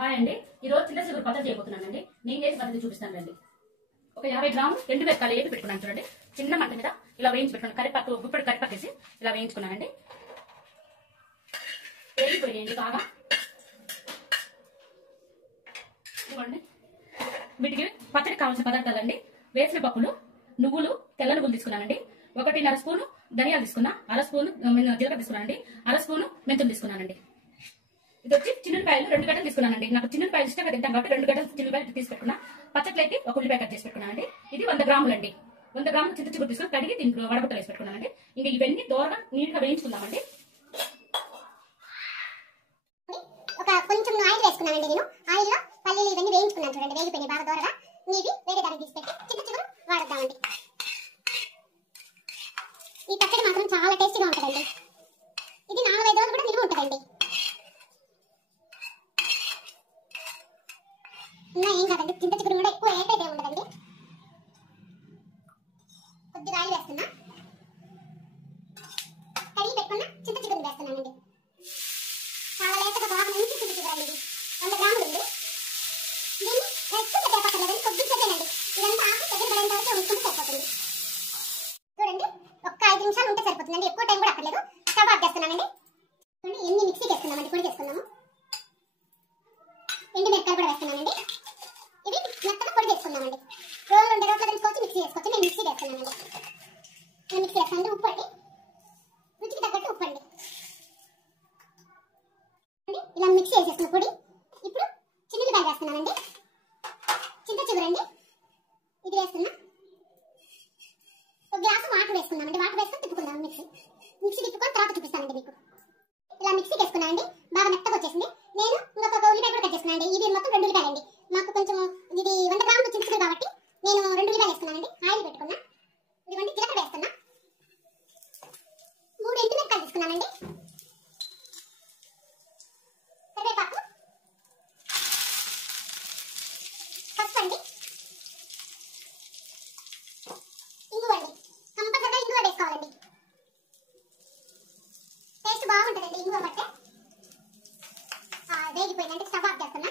Hi అండి, ఈ రోజు చింత చిగురు పచ్చడి చేయబోతున్నానండి. నేను చేసి పచ్చడి చూపిస్తానండి. ఒక 50 గ్రాములు ఎండు మిరపకాయలు వేపి పెట్టుకున్నాను చూడండి. చిన్న మంట మీద ఇలా వేయించి పెట్టుకున్నాను. కరివేపాకు గుప్పెడు కరివేపాకు వేసి ఇలా వేయించుకున్నానండి. వేగిపోయండి బాగా. ఇవ్వండి, వీటికి పచ్చడి కావాల్సిన పదార్థాలండి. వేసిన పప్పులు, నువ్వులు, తెల్ల నువ్వులు తీసుకున్నానండి. 1.5 స్పూను ధనియాలు తీసుకున్నా, 1/2 స్పూను జీలకర్ర తీసుకున్నానండి, 1/2 స్పూను మెంతులు తీసుకున్నానండి. ఇది వచ్చి చిన్నపాయలు 2 గడ్డలు తీసుకున్నానండి. నాకు చిన్నపాయలు ఇష్టంగా తింటాం కాబట్టి 2 గడ్డలు చిన్నపాయలు తీసి పెట్టుకున్నా. పచ్చట్లకి ఒక ఉల్లిపాయ కట్ చేసి పెట్టుకున్నానండి. ఇది 100 గ్రాములు అండి. 100 గ్రాములు చింత చిగురు తీసుకుని కడిగి దీంట్లో వడబుట్టలు వేసి పెట్టుకున్నానండి. ఇంకా ఇవన్నీ దూరంగా నీట్గా వేయించుకుందామండి. కొంచెం ఆయిల్ వేసుకున్నానండి. నేను ఆయిల్లో పల్లీలు ఇవన్నీ వేయించుకున్నాను చూడండి. వేగిపోయినాయి బాగా దూరగా. ఇవి వేరే దానికి తీసి పెట్టి చింత చిగురు వాడుద్దామండి. ఈ పచ్చడి మాత్రం చాలా టేస్టీగా ఉంటుందండి. ఇది 4-5 రోజులు కూడా నిల్వ ఉంటుందండి. ఏం కాదండి, చింత చిగురు కూడా ఎక్కువ ఏటైతే ఉండదండి. కొద్దిగా ఆయిల్ వేస్తున్నా. కడిగి పెట్టుకున్న చింత చిగురు వేస్తున్నానండి. చాలా లేతగా బాగా మంచి చింత చిగురు అండి. 100 గ్రాములు ఉంది. దీన్ని ఎక్కువ పెట్టేపక్కర్లేదండి, కొద్దిగా పెట్టేనండి. ఇదంతా ఆకు దగ్గర పడేంత వరకు ఉంచుకుంటే సరిపోతుంది. చూడండి, ఒక్క 5 నిమిషాలు ఉంటే సరిపోతుందండి. ఎక్కువ టైం కూడా అక్కర్లేదు. స్టవ్ ఆఫ్ చేస్తున్నానండి. చూడండి, ఎన్ని మిక్సీకి వేస్తున్నామండి, పొడి చేసుకున్నాము. ఎండు మిరపకాయలు కూడా వేస్తున్నానండి. ఇవి మెత్తగా పొడి చేసుకున్నామండి. రోలు ఉండే రోట్లో తీసుకోవచ్చు, మిక్సీ వేసుకోవచ్చు. నేను మిక్సీ వేస్తున్నానండి. నేను మిక్సీ వేస్తానండి. ఉప్పు అండి, రుచికి తగ్గట్టు ఉప్పు అండి. ఇలా మిక్సీ వేసేస్తున్న పొడి. ఇప్పుడు చిన్నులపాయ వేస్తున్నానండి. చింత చిగురు అండి, ఇది వేస్తున్నా. ఒక గ్లాసు వాటర్ వేసుకున్నామండి. వాటర్ వేసుకొని తిప్పుకుందాం. మిక్సీ తిప్పుకొని తర్వాత చూపిస్తానండి మీకు. ఇలా మిక్సీకి వేసుకున్నానండి. బాగా మెత్తగా వచ్చేసింది. నేను ఇంకొక ఉల్లిపాయ కూడా కట్ చేసుకున్నానండి. ఇది మొత్తం 2 ఉల్లిపాయలు అండి. మాకు కొంచెం ఇది 100 గ్రాములు చింత చిగురు కాబట్టి నేను 2 ఉల్లిపాయలు వేసుకున్నానండి. ఆయిల్ పెట్టుకున్నా. ఇదిగోండి, జీలకర్ర వేస్తున్నా. 3 ఎండుమిరపకాయలు తీసుకున్నానండి. కరివేపాకు, పసుపు అండి, ఇంగువ అండి. కంపల్సరిగా ఇంగువ వేసుకోవాలండి. టేస్ట్ బాగుంటుందండి ఇంగువ పట్టే. వేగిపోయిందంటే స్టవ్ ఆఫ్ చేస్తున్నా.